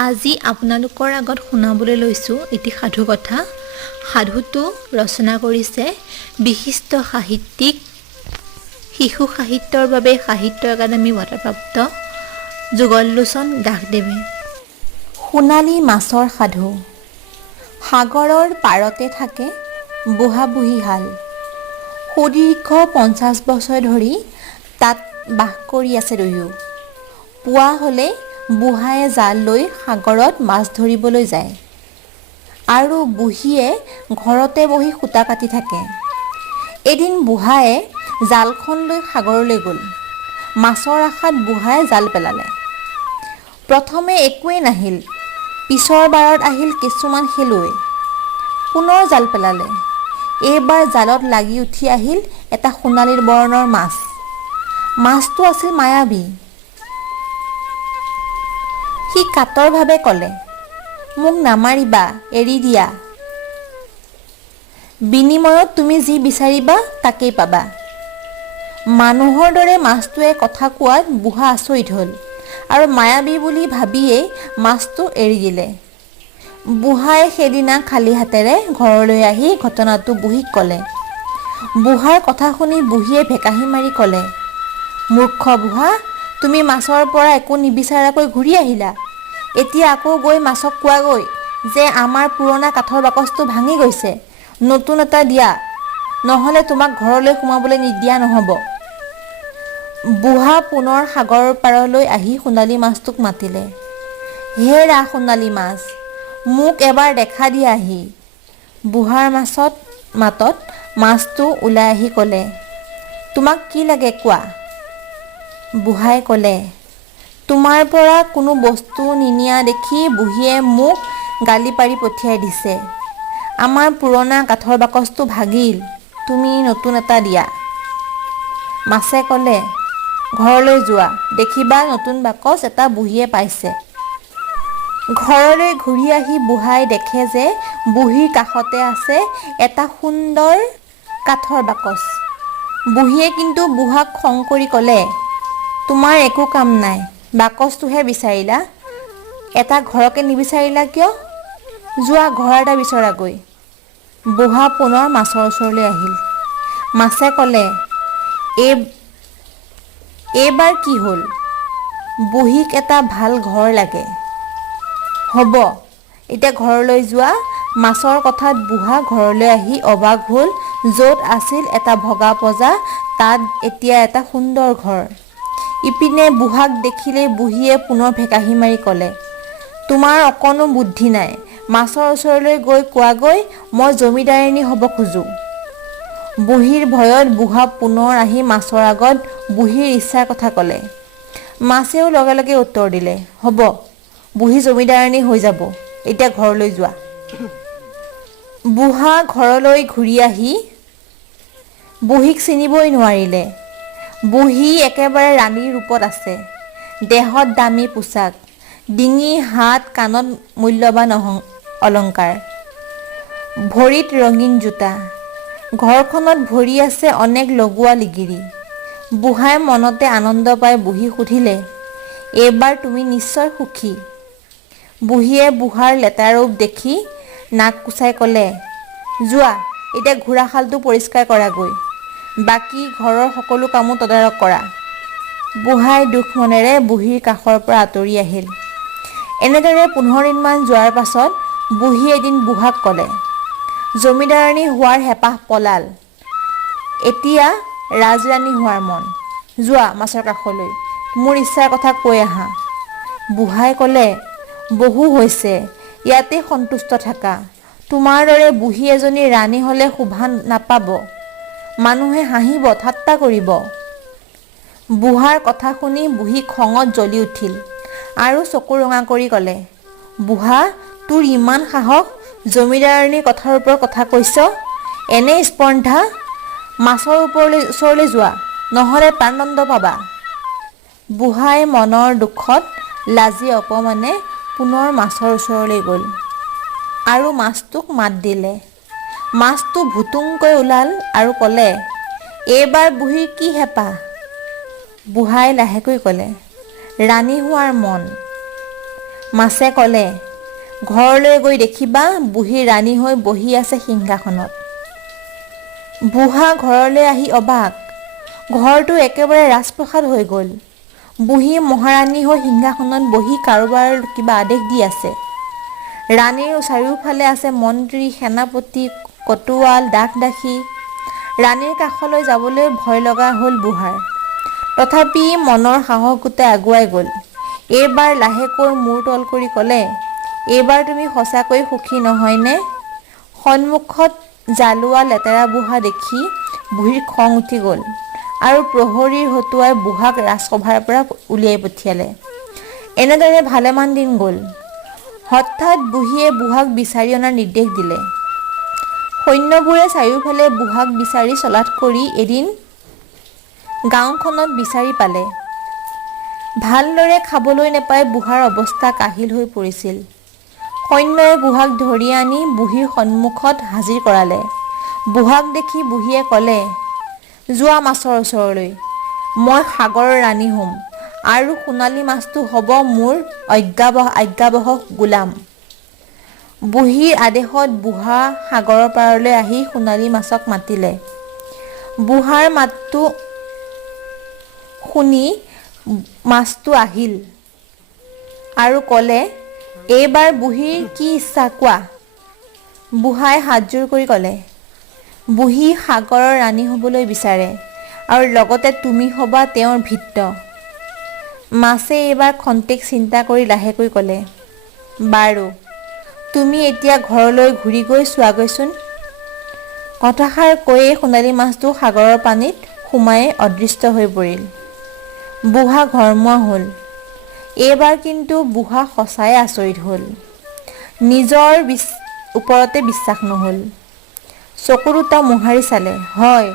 আজি আপোনালোকৰ আগত শুনাবলৈ লৈছোঁ এটি সাধু কথা। সাধুটো ৰচনা কৰিছে বিশিষ্ট সাহিত্যিক, শিশু সাহিত্যৰ বাবে সাহিত্য একাডেমী বঁটাপ্ৰাপ্ত যুগললোচন দাসদেৱে। সোণালী মাছৰ সাধু। সাগৰৰ পাৰতে থাকে বুঢ়া বুঢ়ীহাল। সুদীৰ্ঘ 50 বছৰ ধৰি তাত বাস কৰি আছে দুয়ো। পুৱা হ'লে বুঢ়ায়ে জাল লৈ সাগৰত মাছ ধৰিবলৈ যায় আৰু বুঢ়ীয়ে ঘৰতে বহি সূতা কাটি থাকে। এদিন বুঢ়ায়ে জালখন লৈ সাগৰলৈ গ'ল। মাছৰ আশাত বুঢ়ায়ে জাল পেলালে। প্ৰথমে একোৱেই নাহিল। পিছৰ বাৰত আহিল কিছুমান শেলুৱৈ। পুনৰ জাল পেলালে। এইবাৰ জালত লাগি উঠি আহিল এটা সোণালী বৰণৰ মাছ। মাছটো আছিল মায়াবী। সি কাতৰভাৱে ক'লে, মোক নামাৰিবা, এৰি দিয়া। বিনিময়ত তুমি যি বিচাৰিবা তাকেই পাবা। মানুহৰ দৰে মাছটোৱে কথা কোৱাত বুঢ়া আচৰিত হ'ল আৰু মায়াবী বুলি ভাবিয়েই মাছটো এৰি দিলে। বুঢ়াই সেইদিনা খালী হাতেৰে ঘৰলৈ আহি ঘটনাটো বুঢ়ীক ক'লে। বুঢ়াৰ কথা শুনি বুঢ়ীয়ে ভেকাহি মাৰি ক'লে, মূৰ্খ বুঢ়া, তুমি মাছৰ পৰা একো নিবিচাৰাকৈ ঘূৰি আহিলা। এতিয়া আকৌ গৈ মাছক কোৱাগৈ যে আমাৰ পুৰণা কাঠৰ বাকচটো ভাঙি গৈছে, নতুন এটা দিয়া, নহ'লে তোমাক ঘৰলৈ সোমাবলৈ দিয়া নহ'ব। বুঢ়া পুনৰ সাগৰৰ পাৰলৈ আহি সোণালী মাছটোক মাতিলে। হেৰা সোণালী মাছ, মোক এবাৰ দেখা দিয়াহি। বুঢ়াৰ মাতত মাছটো ওলাই আহি ক'লে, তোমাক কি লাগে কোৱা। বুঢ়াই ক'লে, তোমাৰ পৰা কোনো বস্তু নিনিয়া দেখি বুঢ়ীয়ে মোক গালি পাৰি পঠিয়াই দিছে। আমাৰ পুৰণা কাঠৰ বাকচটো ভাগিল, তুমি নতুন এটা দিয়া। মাছে ক'লে, ঘৰলৈ যোৱা, দেখিবা নতুন বাকচ এটা বুঢ়ীয়ে পাইছে। ঘৰলৈ ঘূৰি আহি বুঢ়াই দেখে যে বুঢ়ীৰ কাষতে আছে এটা সুন্দৰ কাঠৰ বাকচ। বুঢ়ীয়ে কিন্তু বুঢ়াক খং কৰি ক'লে, তোমাৰ একো কাম নাই, বাকচটোহে বিচাৰিলা, এটা ঘৰকে নিবিচাৰিলা কিয়? যোৱা ঘৰ এটা বিচৰাগৈ। বুঢ়া পুনৰ মাছৰ ওচৰলৈ আহিল। মাছে ক'লে, এইবাৰ কি হ'ল? বুঢ়ীক এটা ভাল ঘৰ লাগে। হ'ব, এতিয়া ঘৰলৈ যোৱা। মাছৰ কথাত বুঢ়া ঘৰলৈ আহি অবাক হ'ল। য'ত আছিল এটা ভগা পঁজা, তাত এতিয়া এটা সুন্দৰ ঘৰ। ইপিনে বুঢ়াক দেখিলেই বুঢ়ীয়ে পুনৰ ভেকাহি মাৰি ক'লে, তোমাৰ অকণো বুদ্ধি নাই। মাছৰ ওচৰলৈ গৈ কোৱাগৈ মই জমিদাৰনী হ'ব খোজোঁ। বুঢ়ীৰ ভয়ত বুঢ়া পুনৰ আহি মাছৰ আগত বুঢ়ীৰ ইচ্ছাৰ কথা ক'লে। মাছেও লগে লগে উত্তৰ দিলে, হ'ব, বুঢ়ী জমিদাৰনী হৈ যাব, এতিয়া ঘৰলৈ যোৱা। বুঢ়া ঘৰলৈ ঘূৰি আহি বুঢ়ীক চিনিবই নোৱাৰিলে। বুঢ়ী একেবাৰে ৰাণীৰ ৰূপত আছে। দেহত দামী পোছাক, ডিঙি হাত কাণত মূল্যৱান অলংকাৰ, ভৰিত ৰঙীন জোতা। ঘৰখনত ভৰি আছে অনেক লগোৱা লিগিৰি। বুঢ়াই মনতে আনন্দ পাই বুঢ়ীক সুধিলে, এইবাৰ তুমি নিশ্চয় সুখী। বুঢ়ীয়ে বুঢ়াৰ লেতেৰা ৰূপ দেখি নাক কুচাই ক'লে, যোৱা, এতিয়া ঘোঁৰাশালটো পৰিষ্কাৰ কৰাগৈ, বাকী ঘৰৰ সকলো কামো তদাৰক কৰা। বুঢ়াই দুখ মনেৰে বুঢ়ীৰ কাষৰ পৰা আঁতৰি আহিল। এনেদৰে 15 দিনমান যোৱাৰ পাছত বুঢ়ীয়ে এদিন বুঢ়াক ক'লে, জমিদাৰনী হোৱাৰ হেঁপাহ পলাল, এতিয়া ৰাজৰাণী হোৱাৰ মন। যোৱা মাছৰ কাষলৈ, মোৰ ইচ্ছাৰ কথা কৈ আহা। বুঢ়াই ক'লে, বহু হৈছে, ইয়াতে সন্তুষ্ট থাকা। তোমাৰ দৰে বুঢ়ী এজনী ৰাণী হ'লে শোভা নাপাব, মানুহে হাঁহিব, ঠাট্টা কৰিব। বুঢ়াৰ কথা শুনি বুঢ়ী খঙত জ্বলি উঠিল আৰু চকু ৰঙা কৰি ক'লে, বুঢ়া, তোৰ ইমান সাহস, জমিদাৰনীৰ কথাৰ ওপৰত কথা কৈছ? এনে স্পৰ্ধা, মাছৰ ওচৰলৈ যোৱা, নহ'লে প্ৰাণদণ্ড পাবা। বুঢ়াই মনৰ দুখত লাজি অপমানে পুনৰ মাছৰ ওচৰলৈ গ'ল আৰু মাছটোক মাত দিলে। মাছটো ভুতুংকৈ ওলাল আৰু ক'লে, এইবাৰ বুঢ়ীৰ কি হেঁপাহ? বুঢ়াই লাহেকৈ ক'লে, ৰাণী হোৱাৰ মন। মাছে ক'লে, ঘৰলৈ গৈ দেখিবা বুঢ়ী ৰাণী হৈ বহি আছে সিংহাসনত। বুঢ়া ঘৰলৈ আহি অবাক, ঘৰটো একেবাৰে ৰাজপ্ৰসাদ হৈ গ'ল। বুঢ়ী মহাৰাণী হৈ সিংহাসনত বহি কাৰোবাৰ কিবা আদেশ দি আছে। ৰাণীৰ চাৰিওফালে আছে মন্ত্ৰী, সেনাপতি, কটুৱাল, দাস-দাসী। ৰাণীৰ কাষলৈ যাবলৈ ভয় লগা হ'ল বুঢ়াৰ। তথাপি মনৰ সাহস গোটাই আগুৱাই গ'ল। এইবাৰ লাহেকৈ মূৰ তল কৰি ক'লে, এইবাৰ তুমি সঁচাকৈ সুখী নহয়নে? সন্মুখত জালোৱা লেতেৰা বুঢ়া দেখি বুঢ়ীৰ খং উঠি গ'ল আৰু প্ৰহৰীৰ হতুৱাই বুঢ়াক ৰাজসভাৰ পৰা উলিয়াই পঠিয়ালে। এনেদৰে ভালেমান দিন গ'ল। হঠাৎ বুঢ়ীয়ে বুঢ়াক বিচাৰি অনাৰ নিৰ্দেশ দিলে। সৈন্যবোৰে চাৰিওফালে বুঢ়াক বিচাৰি চলাথ কৰি এদিন গাঁওখনত বিচাৰি পালে। ভালদৰে খাবলৈ নেপাই বুঢ়াৰ অৱস্থা কাহিল হৈ পৰিছিল। সৈন্যই বুঢ়াক ধৰি আনি বুঢ়ীৰ সন্মুখত হাজিৰ কৰালে। বুঢ়াক দেখি বুঢ়ীয়ে ক'লে, যোৱা মাছৰ ওচৰলৈ, মই সাগৰৰ ৰাণী হ'ম আৰু সোণালী মাছটো হ'ব মোৰ আজ্ঞাবহ গোলাম। বুঢ়ীৰ আদেশত বুঢ়া সাগৰৰ পাৰলৈ আহি সোণালী মাছক মাতিলে। বুঢ়াৰ মাতটো শুনি মাছটো আহিল আৰু ক'লে, এইবাৰ বুঢ়ীৰ কি ইচ্ছা কোৱা? বুঢ়াই হাতজোৰ কৰি ক'লে, বুঢ়ী সাগৰৰ ৰাণী হ'বলৈ বিচাৰে আৰু লগতে তুমি হ'বা তেওঁৰ ভৃত্য। মাছে এইবাৰ ক্ষন্তেক চিন্তা কৰি লাহেকৈ ক'লে, বাৰু তুমি এতিয়া ঘৰলৈ ঘূৰি গৈ চোৱাগৈচোন। কথাষাৰ কৈয়ে সোণালী মাছটো সাগৰৰ পানীত সোমাই অদৃশ্য হৈ পৰিল। বুঢ়া ঘৰমুৱা হ'ল। এইবাৰ কিন্তু বুঢ়া সঁচাই আচৰিত হ'ল। নিজৰ ওপৰতে বিশ্বাস নহ'ল। চকু দুটা মোহাৰি চালে, হয়,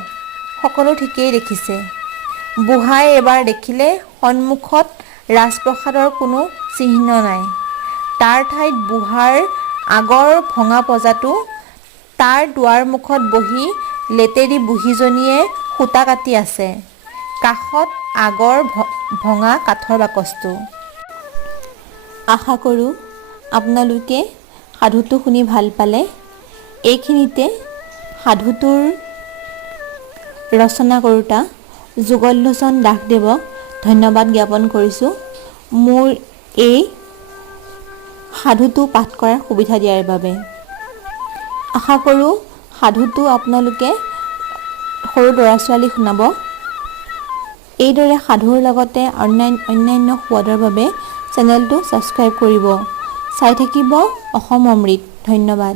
সকলো ঠিকেই দেখিছে। বুঢ়াই এবাৰ দেখিলে সন্মুখত ৰাজপ্ৰসাদৰ কোনো চিহ্ন নাই। তাৰ ঠাইত বুঢ়াৰ আগৰ ভঙা পঁজাটো, তাৰ দুৱাৰমুখত বহি লেতেৰি বুঢ়ীজনীয়ে সূতা কাটি আছে, কাষত আগৰ ভঙা কাঠৰ বাকচটো। আশা কৰোঁ আপোনালোকে সাধুটো শুনি ভাল পালে। এইখিনিতে সাধুটোৰ ৰচনা কৰোঁতা যুগললোচন দাসদেৱক ধন্যবাদ জ্ঞাপন কৰিছোঁ, মোৰ এই সাধুটো পাঠ কৰাৰ সুবিধা দিয়াৰ বাবে। আশা কৰোঁ সাধুটো আপোনালোকে সৰু ল'ৰা-ছোৱালীক শুনাব। এইদৰে সাধুৰ লগতে অন্যান্য সোৱাদৰ বাবে চেনেলটো ছাবস্ক্ৰাইব কৰিব। চাই থাকিব অসম অমৃত। ধন্যবাদ।